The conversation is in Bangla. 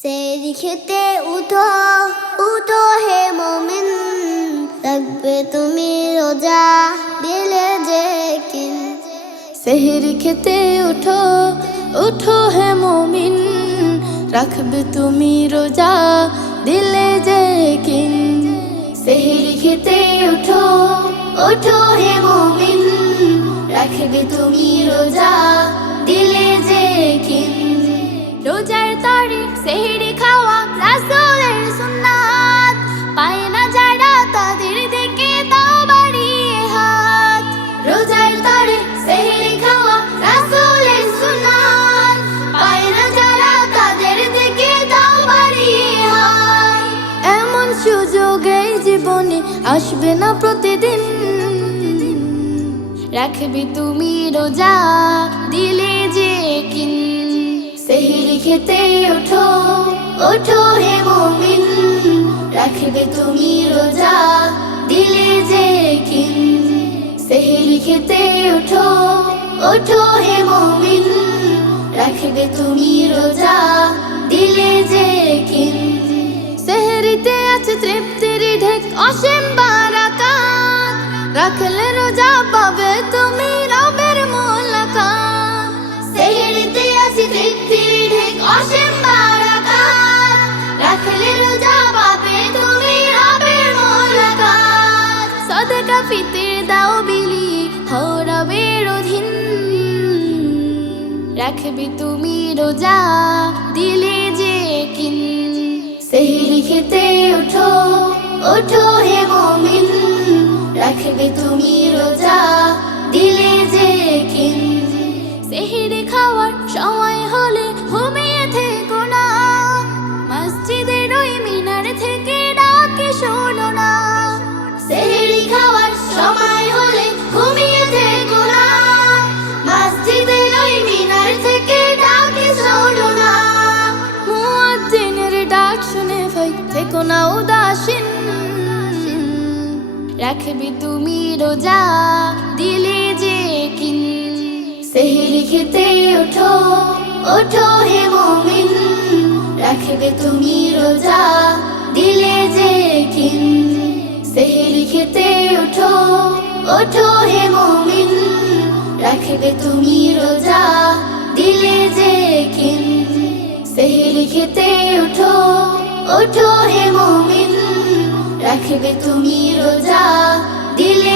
সেরি খেতে উঠো উঠো হে মমিন। থাকবে তুমি রোজা দিলে যে কিন সেহেরি খেতে উঠো উঠো হে মমিন। রাখবে তুমি রোজা দিলে যে কিন সেহেরি খেতে উঠো উঠো হে মমিন। রাখবে তুমি সেহেরি খাওয়া, রাসূলের সুন্নাত। পায় না যারা তাদের দিকে বাড়িয়ে হাত। রোজার সেহেরি খাওয়া সুন্নাত। পায় না যারা তাদের দিকে বাড়িয়ে হাত। এমন সুযোগ জীবনে আসবে না প্রতিদিন। রাখবি তুমি রোজা, দিলে যে কিন। সেহিরি খেতে ওঠো। ওঠো হে মমিন, রাখবে তুমি রোজা, দিলে যে কিন সেহিরি খেতে ওঠো ওঠো হে মমিন, রাখবে তুমি রোজা, দিলে যে কিন সেহরিতে আছে তৃপ্তির ঢেক, অসীম বারাকাত, রাখলে রোজা পাবে তুমি রাখবি তুমি রোজা দিলে যে কিন। সেহিরি খেতে ওঠো ওঠো হে মমিন রাখবে তুমি না উদাসীন। রাখবি তুমি রোজা, দিলে যে কিন। সেহিরি খেতে ওঠো ওঠো হে মমিন। রাখবে তুমি রোজা, দিলে যে কিন। সেহিরি খেতে ওঠো ওঠো হে মমিন। রাখবে তুমি রোজা, দিলে যে কিন। সেহিরি খেতে ওঠো ওঠো হে রাখবে তুমি রোজা দিলে